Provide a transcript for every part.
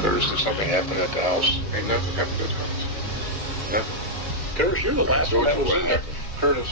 Curtis, did something happen at the house? Ain't nothing happened at the house. Yeah. Curtis, you're the last one that was in there. Curtis,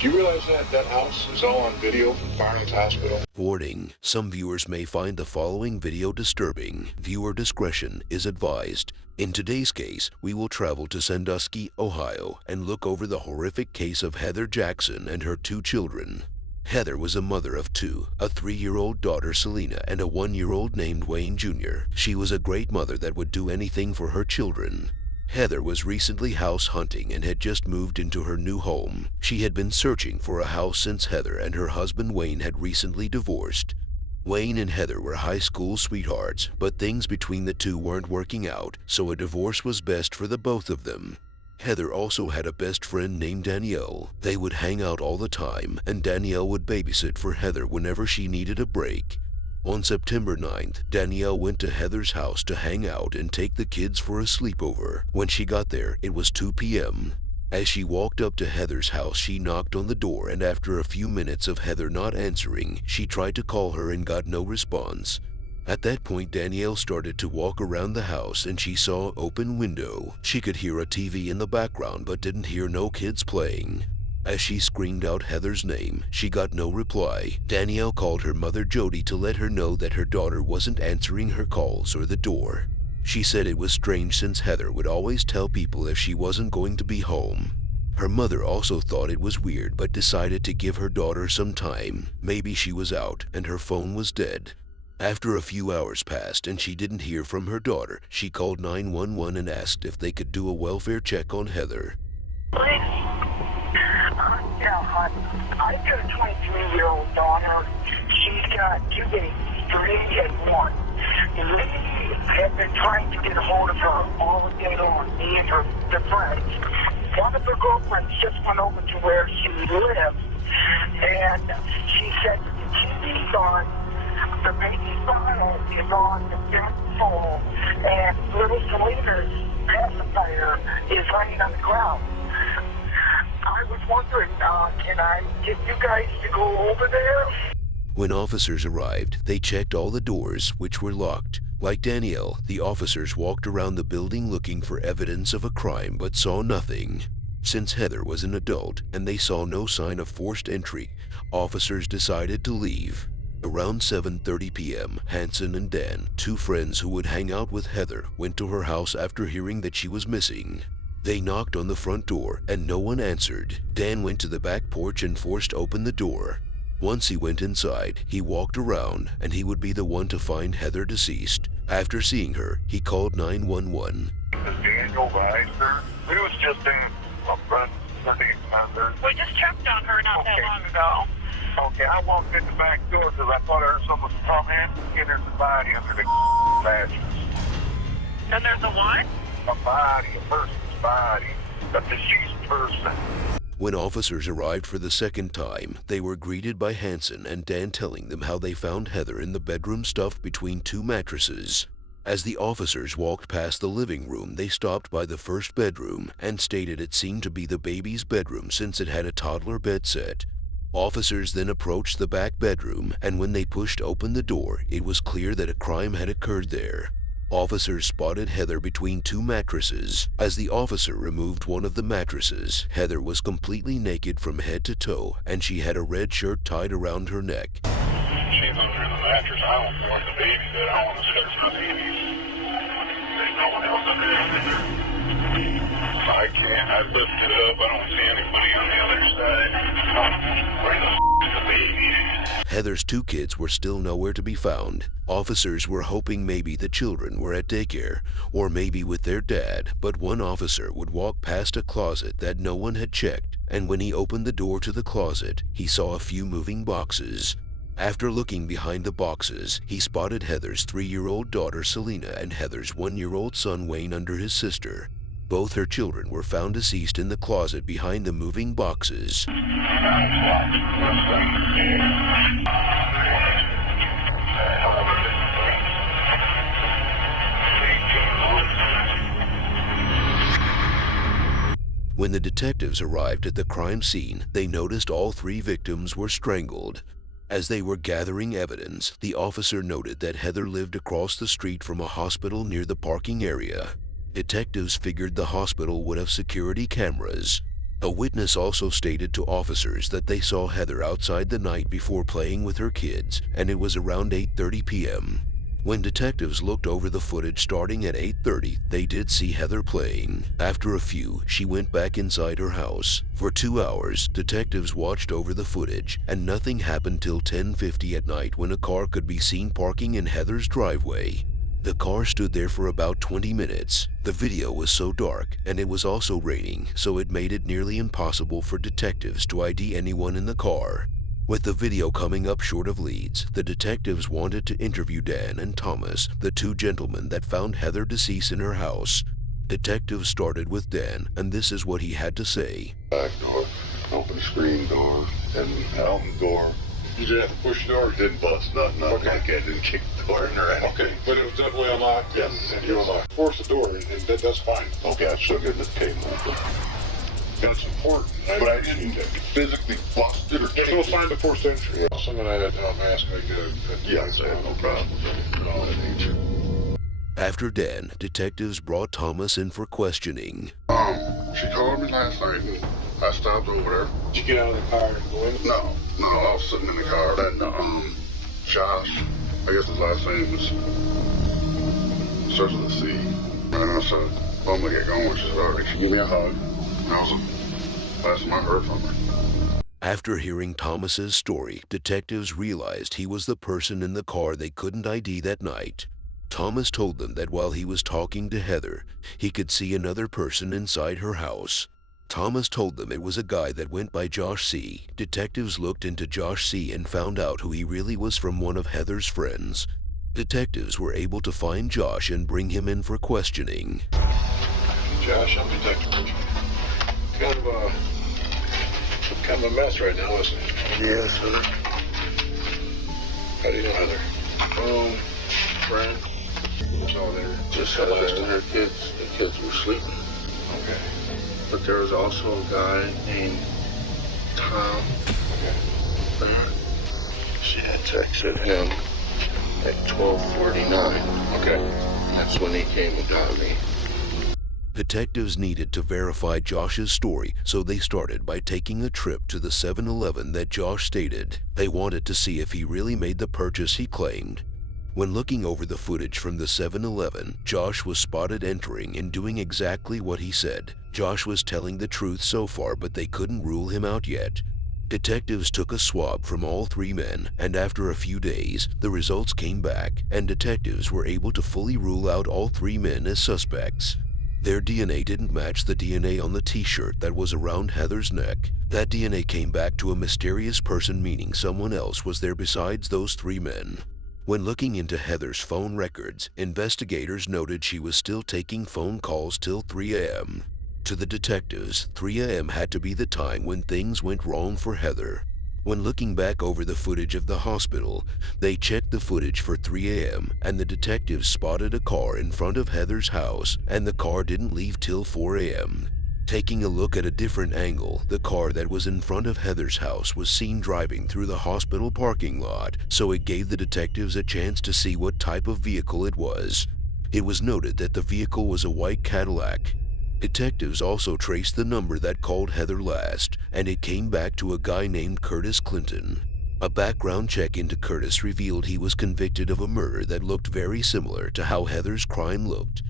do you realize that house is all on video from Barnes Hospital? Warning, some viewers may find the following video disturbing. Viewer discretion is advised. In today's case, we will travel to Sandusky, Ohio, and look over the horrific case of Heather Jackson and her 2 children. Heather was a mother of 2, a 3-year-old daughter Selena and a 1-year-old named Wayne Jr. She was a great mother that would do anything for her children. Heather was recently house hunting and had just moved into her new home. She had been searching for a house since Heather and her husband Wayne had recently divorced. Wayne and Heather were high school sweethearts, but things between the two weren't working out, so a divorce was best for the both of them. Heather also had a best friend named Danielle. They would hang out all the time, and Danielle would babysit for Heather whenever she needed a break. On September 9th, Danielle went to Heather's house to hang out and take the kids for a sleepover. When she got there, it was 2 p.m. As she walked up to Heather's house, she knocked on the door, and after a few minutes of Heather not answering, she tried to call her and got no response. At that point, Danielle started to walk around the house and she saw an open window. She could hear a TV in the background but didn't hear no kids playing. As she screamed out Heather's name, she got no reply. Danielle called her mother Jody to let her know that her daughter wasn't answering her calls or the door. She said it was strange since Heather would always tell people if she wasn't going to be home. Her mother also thought it was weird but decided to give her daughter some time. Maybe she was out and her phone was dead. After a few hours passed and she didn't hear from her daughter, she called 911 and asked if they could do a welfare check on Heather. Yeah, hon. I've got a 23-year-old daughter. She's got 2 babies, 3 and 1. We have been trying to get a hold of her all day long, me and the friends. One of her girlfriends just went over to where she lives, and she said the TV's on, the baby's bottle is on the 5th floor, and little Selena's pacifier is laying on the ground. I was wondering, can I get you guys to go over there? When officers arrived, they checked all the doors, which were locked. Like Danielle, the officers walked around the building looking for evidence of a crime but saw nothing. Since Heather was an adult and they saw no sign of forced entry, officers decided to leave. Around 7:30 p.m., Hanson and Dan, 2 friends who would hang out with Heather, went to her house after hearing that she was missing. They knocked on the front door and no one answered. Dan went to the back porch and forced open the door. Once he went inside, he walked around and he would be the one to find Heather deceased. After seeing her, he called 911. This is Danielle, the Heister. We was just in a front Sunday concert. We just checked on her not that long ago. Okay, I walked in the back door because I thought I heard someone come in and there's a body under the mattress. And there's a what? A body, a person's body, a deceased person. When officers arrived for the second time, they were greeted by Hanson and Dan telling them how they found Heather in the bedroom stuffed between 2 mattresses. As the officers walked past the living room, they stopped by the first bedroom and stated it seemed to be the baby's bedroom since it had a toddler bed set. Officers then approached the back bedroom, and when they pushed open the door, it was clear that a crime had occurred there. Officers spotted Heather between 2 mattresses. As the officer removed one of the mattresses, Heather was completely naked from head to toe, and she had a red shirt tied around her neck. She's under the mattress. I don't want the baby that I want to search my babies. There's no one else under there. I can't. I lifted it up. I don't see anybody on the other side. Where the is the baby? Heather's 2 kids were still nowhere to be found. Officers were hoping maybe the children were at daycare, or maybe with their dad, but one officer would walk past a closet that no one had checked, and when he opened the door to the closet, he saw a few moving boxes. After looking behind the boxes, he spotted Heather's 3-year-old daughter Selena and Heather's 1-year-old son Wayne under his sister. Both her children were found deceased in the closet behind the moving boxes. When the detectives arrived at the crime scene, they noticed all 3 victims were strangled. As they were gathering evidence, the officer noted that Heather lived across the street from a hospital near the parking area. Detectives figured the hospital would have security cameras. A witness also stated to officers that they saw Heather outside the night before playing with her kids, and it was around 8:30 p.m. When detectives looked over the footage starting at 8:30, they did see Heather playing. After a few, she went back inside her house. For 2 hours, detectives watched over the footage, and nothing happened till 10:50 at night when a car could be seen parking in Heather's driveway. The car stood there for about 20 minutes. The video was so dark, and it was also raining, so it made it nearly impossible for detectives to ID anyone in the car. With the video coming up short of leads, the detectives wanted to interview Dan and Thomas, the two gentlemen that found Heather deceased in her house. Detectives started with Dan, and this is what he had to say. Back door, open screen door, and out the door. You didn't have to push the door? Didn't bust nothing. Okay. Like I didn't kick the door in or out. Okay, but it was definitely unlocked? Yes. And you unlocked. Force the door, and that's fine. Okay, I'm still getting the cable open. That's important. But I didn't physically bust it or anything. So find the forced entry. Yeah. Someone I had asked me to yes, I have no problem with all that nature. After Dan, detectives brought Thomas in for questioning. She called me last night and I stopped over there. Did you get out of the car and go in? No, I was sitting in the car. And Josh, I guess his last name was starts with a C. And I said, I'm gonna get going. She said, all right, she give me a hug. And that was the last time I heard from her. After hearing Thomas's story, detectives realized he was the person in the car they couldn't ID that night. Thomas told them that while he was talking to Heather, he could see another person inside her house. Thomas told them it was a guy that went by Josh C. Detectives looked into Josh C. and found out who he really was from one of Heather's friends. Detectives were able to find Josh and bring him in for questioning. Josh, I'm Detective. Kind of a mess right now, isn't it? Yes, sir. How do you know Heather? Friend. So they're just and her kids. The kids were sleeping. Okay. But there was also a guy named Tom. Okay. She had texted him at 12:49. Okay. That's when he came and got me. Detectives needed to verify Josh's story, so they started by taking a trip to the 7-Eleven that Josh stated. They wanted to see if he really made the purchase he claimed. When looking over the footage from the 7-Eleven, Josh was spotted entering and doing exactly what he said. Josh was telling the truth so far, but they couldn't rule him out yet. Detectives took a swab from all three men, and after a few days, the results came back, and detectives were able to fully rule out all three men as suspects. Their DNA didn't match the DNA on the t-shirt that was around Heather's neck. That DNA came back to a mysterious person, meaning someone else was there besides those three men. When looking into Heather's phone records, investigators noted she was still taking phone calls till 3 a.m. To the detectives, 3 a.m. had to be the time when things went wrong for Heather. When looking back over the footage of the hospital, they checked the footage for 3 a.m. and the detectives spotted a car in front of Heather's house, and the car didn't leave till 4 a.m. Taking a look at a different angle, the car that was in front of Heather's house was seen driving through the hospital parking lot, so it gave the detectives a chance to see what type of vehicle it was. It was noted that the vehicle was a white Cadillac. Detectives also traced the number that called Heather last, and it came back to a guy named Curtis Clinton. A background check into Curtis revealed he was convicted of a murder that looked very similar to how Heather's crime looked.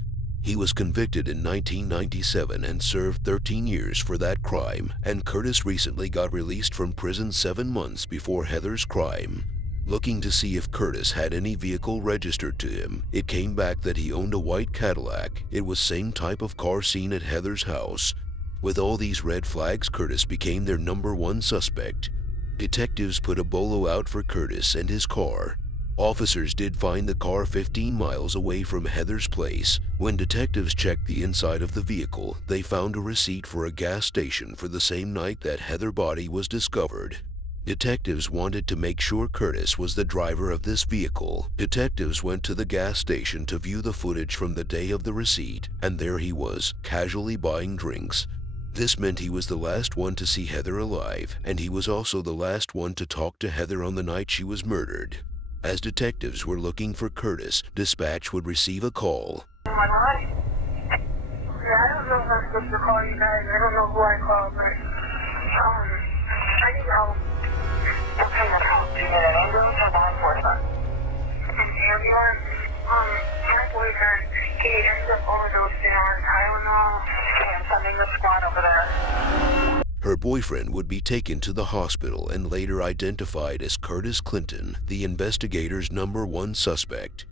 He was convicted in 1997 and served 13 years for that crime, and Curtis recently got released from prison 7 months before Heather's crime. Looking to see if Curtis had any vehicle registered to him, it came back that he owned a white Cadillac. It was same type of car seen at Heather's house. With all these red flags, Curtis became their #1 suspect. Detectives put a bolo out for Curtis and his car. Officers did find the car 15 miles away from Heather's place. When detectives checked the inside of the vehicle, they found a receipt for a gas station for the same night that Heather's body was discovered. Detectives wanted to make sure Curtis was the driver of this vehicle. Detectives went to the gas station to view the footage from the day of the receipt, and there he was, casually buying drinks. This meant he was the last one to see Heather alive, and he was also the last one to talk to Heather on the night she was murdered. As detectives were looking for Curtis, dispatch would receive a call. I don't know if I'm supposed to call you guys. I don't know who I called, but I need help. What kind of help? Do you need an ambulance or law enforcement? An ambulance? My boyfriend, he ended up overdosing on Tylenol, and I'm sending the squad over there. Her boyfriend would be taken to the hospital and later identified as Curtis Clinton, the investigators' #1 suspect.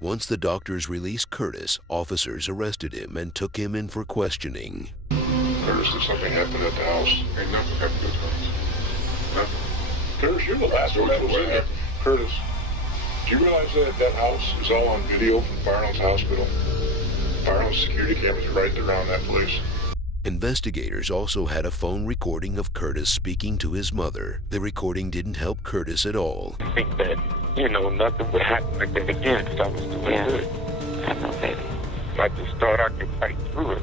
Once the doctors released Curtis, officers arrested him and took him in for questioning. Curtis, did something happen at the house? Ain't nothing happened at the house. Nothing. Curtis, you're the last one that was in there. Curtis, do you realize that that house is all on video from Firehouse Hospital? Firehouse security cameras are right around that place. Investigators also had a phone recording of Curtis speaking to his mother. The recording didn't help Curtis at all. I think that, nothing would happen like that again because I was doing good. I know, baby. I just thought I could fight through it.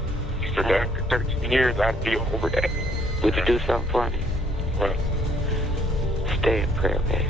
So that after 13 years, I'd be over that. Would you do something for me? Well, stay in prayer, baby.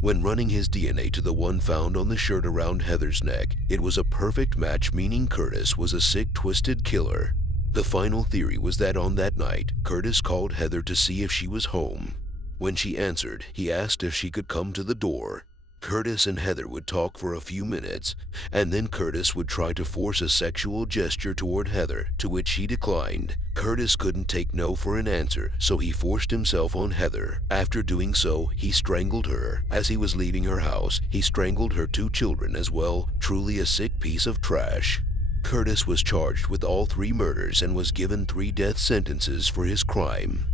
When running his DNA to the one found on the shirt around Heather's neck, it was a perfect match, meaning Curtis was a sick, twisted killer. The final theory was that on that night, Curtis called Heather to see if she was home. When she answered, he asked if she could come to the door. Curtis and Heather would talk for a few minutes, and then Curtis would try to force a sexual gesture toward Heather, to which she declined. Curtis couldn't take no for an answer, so he forced himself on Heather. After doing so, he strangled her. As he was leaving her house, he strangled her 2 children as well, truly a sick piece of trash. Curtis was charged with all 3 murders and was given 3 death sentences for his crime.